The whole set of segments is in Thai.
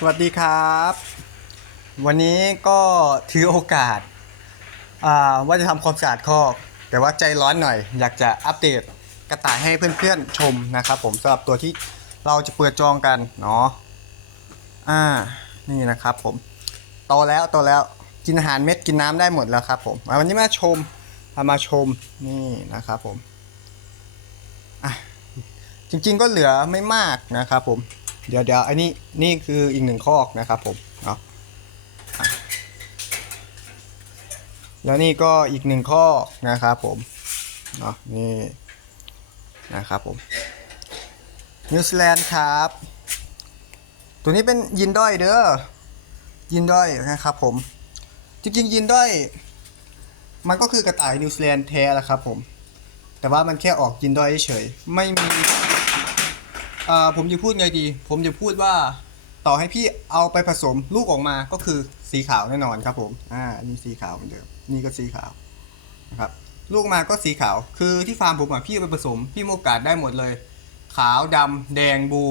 สวัสดีครับ วันนี้ก็ถือโอกาสาว่าจะทำความสะอาดคอก แต่ว่าใจร้อนหน่อย อยากจะอัปเดตกระต่ายให้เพื่อนๆชมนะครับผมสำหรับตัวที่เราจะเปิดจองกันเนาะอ่านี่นะครับผมโตแล้วโตแล้วกินอาหารเม็ดกินน้ำได้หมดแล้วครับผมอะวันนี้มาชมามาชมนี่นะครับผมอะจริงๆก็เหลือไม่มากนะครับผม เดี๋ยวเดี๋ยวอันนี้นี่คืออีกหนึ่งคอกนะครับผมเนาะแล้วนี่ก็อีกหนึ่งคอกนะครับผมเนาะนี่นะครับผมนิวซีแลนด์ครับ ตัวนี้เป็นยินด้อยเด้อยินด้อยนะครับผม จริงๆยินด้อย มันก็คือกระต่ายนิวซีแลนด์แท้แหละครับผม แต่ว่ามันแค่ออกยินด้อยเฉยๆไม่มี อ่าผมจะพูดไงดี ผมจะพูดว่าต่อให้พี่เอาไปผสมลูกออกมาก็คือสีขาวแน่นอนครับผมอ่าอันนี่สีขาวเหมือนเดิมนี่ก็สีขาวนะครับลูกมาก็สีขาว คือที่ฟาร์มผมอะพี่เอาไปผสม พี่มีโอกาสได้หมดเลย ขาวดำแดงบู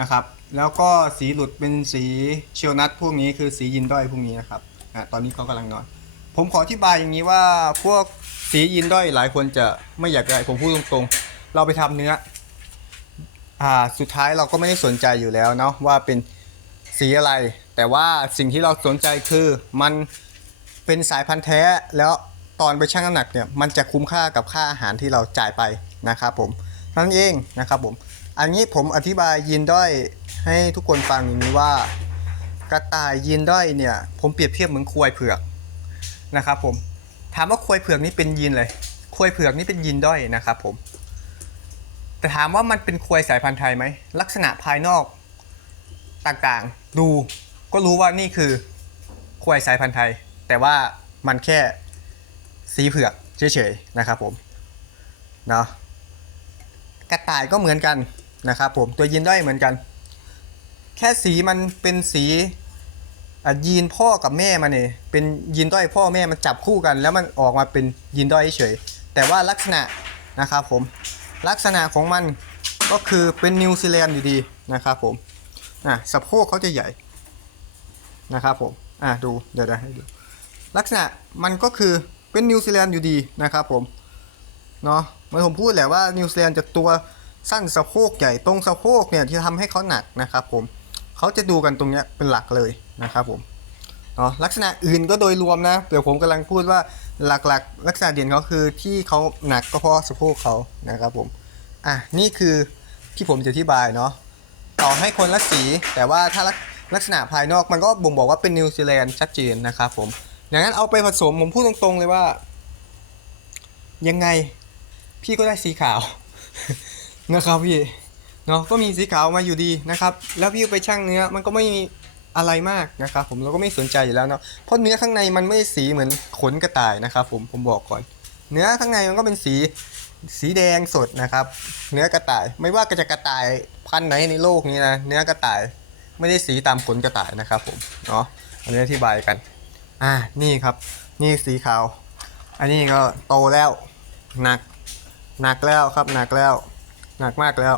นะครับแล้วก็สีหลุดเป็นสีเชลนัทพวกนี้คือสียินด้อยพวกนี้นะครับอ่าตอนนี้เขากำลังนอน ผมขออธิบายอย่างนี้ว่าพวกสียินด้อยหลายคนจะไม่อยากได้ผมพูดตรงๆ เราไปทำเนื้อ อ่าสุดท้ายเราก็ไม่ได้สนใจอยู่แล้วเนาะว่าเป็นสีอะไร แต่ว่าสิ่งที่เราสนใจคือมันเป็นสายพันธุ์แท้แล้วตอนไปชั่งน้ำหนักเนี่ยมันจะคุ้มค่ากับค่าอาหารที่เราจ่ายไปนะครับผมนั่นเองนะครับผมอันนี้ผมอธิบายยีนด้อยให้ทุกคนฟังอย่างนี้ว่า กระต่ายยีนด้อยเนี่ยผมเปรียบเทียบเหมือนควายเผือกนะครับผมถามว่าควายเผือกนี่เป็นยีนเลยควายเผือกนี่เป็นยีนด้อยนะครับผม แต่ถามว่ามันเป็นควายสายพันธุ์ไทยไหม ลักษณะภายนอกต่างๆ ดูก็รู้ว่านี่คือควายสายพันธุ์ไทย แต่ว่ามันแค่สีเผือกเฉยๆนะครับผมเนาะกระต่ายก็เหมือนกันนะครับผมตัวยีนด้อยเหมือนกัน แค่สีมันเป็นสียีนพ่อกับแม่มันเนี่ยเป็นยีนด้อยพ่อแม่มันจับคู่กัน แล้วมันออกมาเป็นยีนด้อยเฉยแต่ว่าลักษณะนะครับผม ลักษณะของมันก็คือเป็นนิวซีแลนด์อยู่ดีนะครับผมอะสะโพกเขาจะใหญ่นะครับผมอะดูเดี๋ยวให้ดูลักษณะมันก็คือเป็นนิวซีแลนด์อยู่ดีนะครับผมเนาะเหมื่อนผมพูดแหละว่านิวซีแลนด์จะตัวสั้นสะโพกใหญ่ตรงสะโพกเนี่ยที่ทำให้เขาหนักนะครับผมเขาจะดูกันตรงเนี้ยเป็นหลักเลยนะครับผมเนาะลักษณะอื่นก็โดยรวมนะเดี๋ยวผมกำลังพูดว่า หลักๆ ลักษณะเด่นเขาคือที่เขาหนักก็เพราะสะโพกเขานะครับผม อะนี่คือที่ผมจะอธิบายเนาะต่อให้คนละสี แต่ว่าถ้าลักลักษณะภายนอกมันก็บ่งบอกว่าเป็นนิวซีแลนด์ชัดเจนนะครับผมอย่างนั้นเอาไปผสมผมพูดตรงๆเลยว่า ยังไงพี่ก็ได้สีขาวนะครับพี่เนาะก็มีสีขาวมาอยู่ดีนะครับ แล้วพี่ไปชั่งเนื้อมันก็ไม่มี อะไรมากนะครับผมเราก็ไม่สนใจอยู่แล้วเนาะเพราะเนื้อข้างในมันไม่สีเหมือนขนกระต่ายนะครับผมผมบอกก่อน เนื้อข้างในมันก็เป็นสีสีแดงสดนะครับ เนื้อกระต่ายไม่ว่าจะกระต่ายพันธุ์ไหนในโลกนี้นะเนื้อกระต่ายไม่ได้สีตามขนกระต่ายนะครับผมเนาะอันนี้อธิบายกัน อ่านี่ครับ นี่สีขาว อันนี้ก็โตแล้วหนักหนักแล้วครับหนักแล้ว หนักมากแล้ว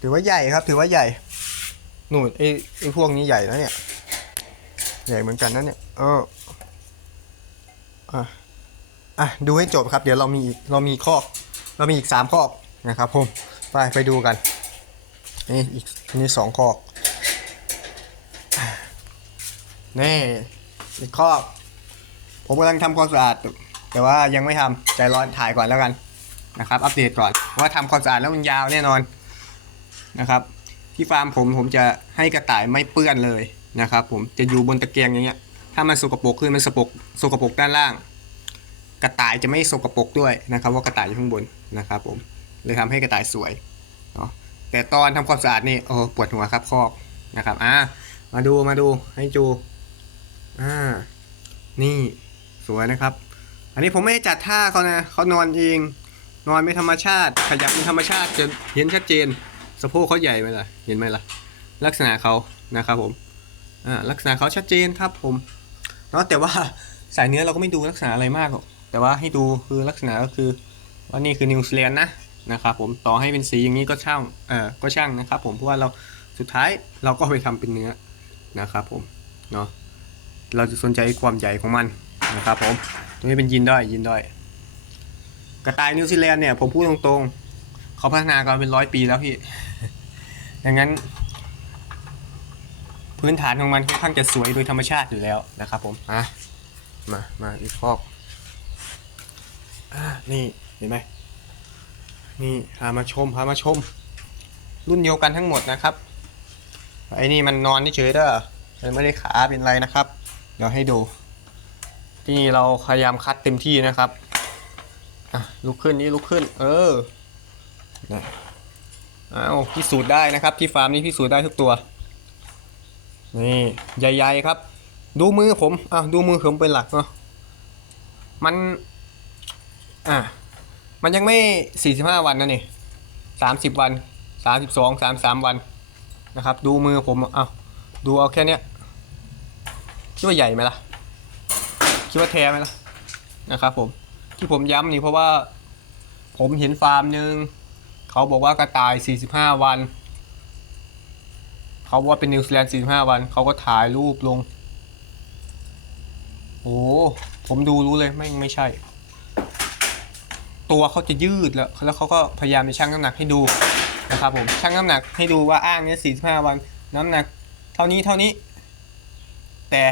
ถือว่าใหญ่ครับถือว่าใหญ่ หนูนไอ้ไอ้พวกนี้ใหญ่นะเนี่ย ใหญ่เหมือนกันนะเนี่ยเอออะอะดูให้จบครับ เดี๋ยวเรามีเรามีคอกเรามีอีกสามคอกนะครับผมไปไปดูกันนี่อีกนี่สองคอกนี่อีกคอกผมกำลังทำความสะอาดแต่ว่ายังไม่ทำใจร้อนถ่ายก่อนแล้วกันนะครับ อัปเดตก่อนว่าทำความสะอาดแล้วมันยาวแน่นอนนะครับ ที่ฟาร์มผมผมจะให้กระต่ายไม่เปื้อนเลยนะครับ ผมจะอยู่บนตะเกียงอย่างเงี้ย ถ้ามันสกปรกขึ้นมันสกปรกสกปรกด้านล่าง กระต่ายจะไม่สกปรกด้วยนะครับว่ากระต่ายอยู่ข้างบนนะครับผมเลยทำให้กระต่ายสวยเนาะแต่ตอนทำความสะอาดนี่โอ้ปวดหัวครับคอกนะครับอะมาดูมาดูให้จูอ่านี่สวยนะครับ อันนี้ผมไม่ได้จัดท่าเขานะเขานอนเองนอนไม่ธรรมชาติ ขยับเป็นธรรมชาติจะเห็นชัดเจน สะโพกเขาใหญ่ไหมล่ะ เห็นไหมล่ะ ลักษณะเขานะครับผมอ่าลักษณะเขาชัดเจนครับผมเนาะแต่ว่าสายเนื้อเราก็ไม่ดูลักษณะอะไรมากหรอกแต่ว่าให้ดูคือลักษณะก็คือว่านี่คือนิวซีแลนด์นะนะครับผมต่อให้เป็นสีอย่างนี้ก็ช่างเออก็ช่างนะครับผมเพราะว่าเราสุดท้ายเราก็ไปทำเป็นเนื้อนะครับผมเนาะเราจะสนใจความใหญ่ของมันนะครับผมตรงนี้เป็นยินด้อยยินด้อยกระต่ายนิวซีแลนด์เนี่ยผมพูดตรงๆเขาพัฒนากันเป็นร้อยปีแล้วพี่ ดังนั้น พื้นฐานของมันค่อนข้างจะสวยโดยธรรมชาติอยู่แล้วนะครับผมอะมามาอีกคอกอ่านี่เห็นไหมนี่พามาชมพามาชม รุ่นเดียวกันทั้งหมดนะครับไอ้นี่มันนอนเฉยเด้อมันไม่ได้ขาเป็นไรนะครับ เดี๋ยวให้ดู ที่เราพยายามคัดเต็มที่นะครับอะลุกขึ้นนี่ลุกขึ้น เออนะ อ้าวพิสูจน์ได้นะครับ ที่ฟาร์มนี้พิสูจน์ได้ทุกตัว นี่ใหญ่ๆครับ ดูมือผมอะดูมือผมเป็นหลักเนาะมัน อะมันยังไม่ 45 วันนะนี่30 วัน 32 33 วันนะครับ ดูมือผมอะดูเอาแค่เนี้ยคิดว่าใหญ่ไหมล่ะ คิดว่าแท้ไหมล่ะนะครับผมที่ผมย้ำนี่เพราะว่า ผมเห็นฟาร์มหนึ่ง เขาบอกว่ากระต่าย 45 วัน เขาบอกว่าเป็นนิวซีแลนด์ 45 วัน เขาก็ถ่ายรูปลง โอ้ ผมดูรู้เลยไม่ไม่ใช่ ตัวเขาจะยืดแล้ว แล้วเขาก็พยายามไปชั่งน้ำหนักให้ดูนะครับผม ชั่งน้ำหนักให้ดูว่าอ้างเนี้ย45 วัน น้ำหนัก เท่านี้เท่านี้ แต่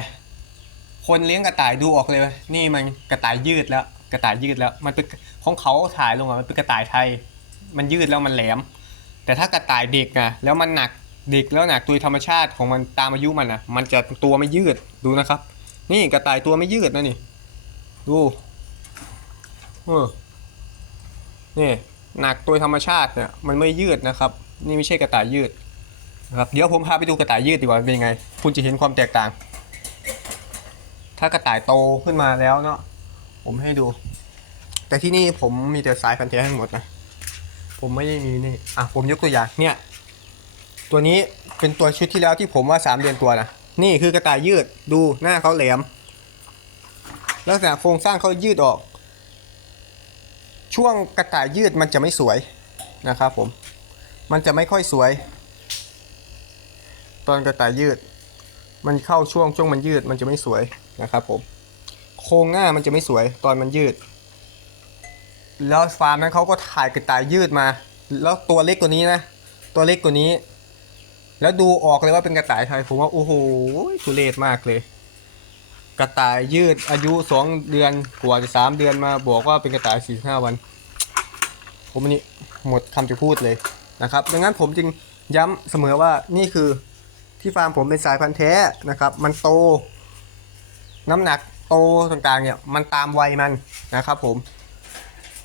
คนเลี้ยงกระต่ายดูออกเลย นี่มันกระต่ายยืดแล้ว กระต่ายยืดแล้ว มันเป็นของเขาถ่ายลงอะมันเป็นกระต่ายไทย มันยืดแล้วมันแหลม แต่ถ้ากระต่ายเด็กอะแล้วมันหนักเด็กแล้วหนักโดยธรรมชาติของมันตามอายุมันอะมันจะตัวไม่ยืดดูนะครับ นี่กระต่ายตัวไม่ยืดนะนี่ ดูเออนี่หนักโดยธรรมชาติเนี่ยมันไม่ยืดนะครับ นี่ไม่ใช่กระต่ายยืดนะครับเดี๋ยวผมพาไปดูกระต่ายยืดดีกว่าเป็นยังไง คุณจะเห็นความแตกต่าง ถ้ากระต่ายโตขึ้นมาแล้วเนาะผมให้ดู แต่ที่นี่ผมมีแต่สายพันธุ์แท้ทั้งหมดนะ ผมไม่ได้มีนี่อะผมยกตัวอย่างเนี่ย ตัวนี้เป็นตัวชุดที่แล้วที่ผมว่าสามเดือนตัวนะนี่คือกระต่ายยืดดูหน้าเขาแหลม ลักษณะโครงสร้างเขายืดออก ช่วงกระต่ายยืดมันจะไม่สวยนะครับผม มันจะไม่ค่อยสวย ตอนกระต่ายยืด มันเข้าช่วงช่วงมันยืดมันจะไม่สวยนะครับผม โครงหน้ามันจะไม่สวยตอนมันยืด แล้วฟาร์มนั้นเขาก็ถ่ายกระต่ายยืดมา แล้วตัวเล็กกว่านี้นะ ตัวเล็กกว่านี้ แล้วดูออกเลยว่าเป็นกระต่ายไทย ผมว่าโอ้โหทุเรศมากเลย กระต่ายยืดอายุสองเดือนกว่าจะสามเดือนมา บอกว่าเป็นกระต่ายสี่ห้าวัน ผมอันนี้หมดคำจะพูดเลยนะครับ ดังนั้นผมจึงย้ำเสมอว่านี่คือที่ฟาร์มผมเป็นสายพันธุ์แท้นะครับ มันโต น้ำหนักโตต่างๆเนี่ยมันตามวัยมันนะครับผม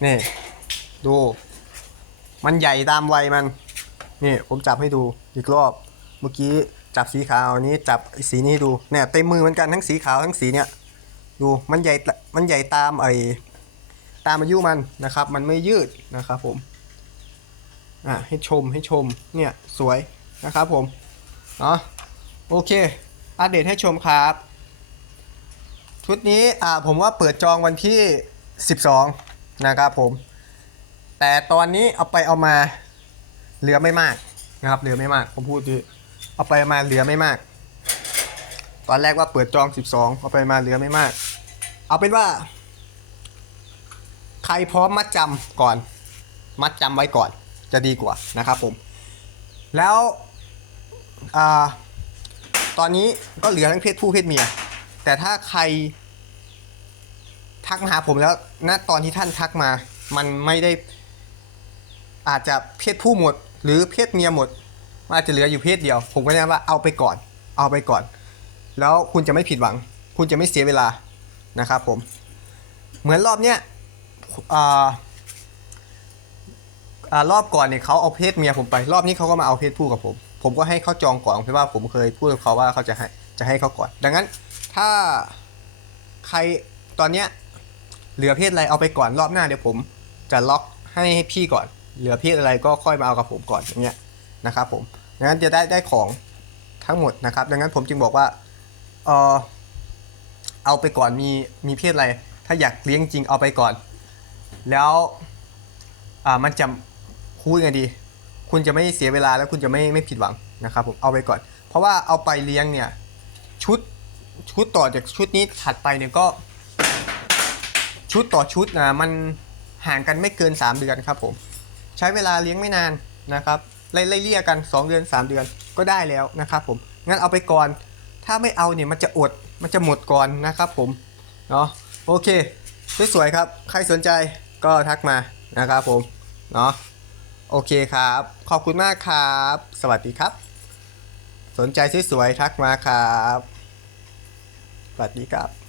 นี่ ดู มันใหญ่ตามวัยมัน นี่ผมจับให้ดูอีกรอบ เมื่อกี้จับสีขาวอันนี้จับสีนี้ให้ดูเนี่ยเต็มมือเหมือนกันทั้งสีขาวทั้งสีเนี่ย ดูมันใหญ่ตมันใหญ่ตามไอตามอายุมันนะครับ มันไม่ยืดนะครับผมอะให้ชมให้ชมเนี่ยสวยนะครับผมเนาะโอเค อัปเดตให้ชมครับ ชุดนี้อ่าผมว่าเปิดจองวันที่ 12 นะครับผม แต่ตอนนี้เอาไปเอามาเหลือไม่มากนะครับเหลือไม่มากผมพูดดีเอาไปเอามาเหลือไม่มาก ตอนแรกว่าเปิดจอง 12 เอาไปมาเหลือไม่มาก เอาเป็นว่า ใครพร้อมมัดจำก่อน มัดจำไว้ก่อนจะดีกว่านะครับผม แล้วอตอนนี้ก็เหลือทั้งเพศผู้เพศเมีย แต่ถ้าใคร ทักมาหาผมแล้วณตอนที่ท่านทักมา มันไม่ได้ อาจจะเพศผู้หมด หรือเพศเมียหมดอาจจะเหลืออยู่เพศเดียว ผมก็แนะนำว่าเอาไปก่อน เอาไปก่อน แล้วคุณจะไม่ผิดหวัง คุณจะไม่เสียเวลานะครับผม เหมือนรอบเนี้ยออ่ารอบก่อนเนี่ยเขาเอาเพศเมียผมไป รอบนี้เขาก็มาเอาเพศผู้กับผม ผมก็ให้เขาจองก่อนเพราะว่าผมเคยพูดกับเขาว่าเขาจะให้จะให้เขาก่อน ดังนั้นถ้าใครตอนเนี้ย เหลือเพศอะไรเอาไปก่อนรอบหน้าเดี๋ยวผมจะล็อกให้ให้พี่ก่อน เหลือเพศอะไรก็ค่อยมาเอากับผมก่อนอย่างเงี้ยนะครับผมดังนั้นจะได้ได้ของทั้งหมดนะครับ ดังนั้นผมจึงบอกว่าเออเอาไปก่อนมีมีเพศอะไร ถ้าอยากเลี้ยงจริงเอาไปก่อน แล้วอ่ามันจะคุยไงดี คุณจะไม่เสียเวลาแล้วคุณจะไม่ไม่ผิดหวังนะครับผมเอาไปก่อน เพราะว่าเอาไปเลี้ยงเนี่ยชุดชุดต่อจากชุดนี้ถัดไปเนี่ยก็ ชุดต่อชุดนะมันห่างกันไม่เกิน 3 เดือนครับผม ใช้เวลาเลี้ยงไม่นานนะครับไล่เลี่ยกัน 2 เดือน 3 เดือนก็ได้แล้วนะครับผมงั้นเอาไปก่อน ถ้าไม่เอาเนี่ยมันจะอดมันจะหมดก่อนนะครับผมเนาะโอเคสวยๆครับ ใครสนใจก็ทักมานะครับผมเนาะโอเคครับ ขอบคุณมากครับ สวัสดีครับ สนใจสวยๆทักมาครับ สวัสดีครับ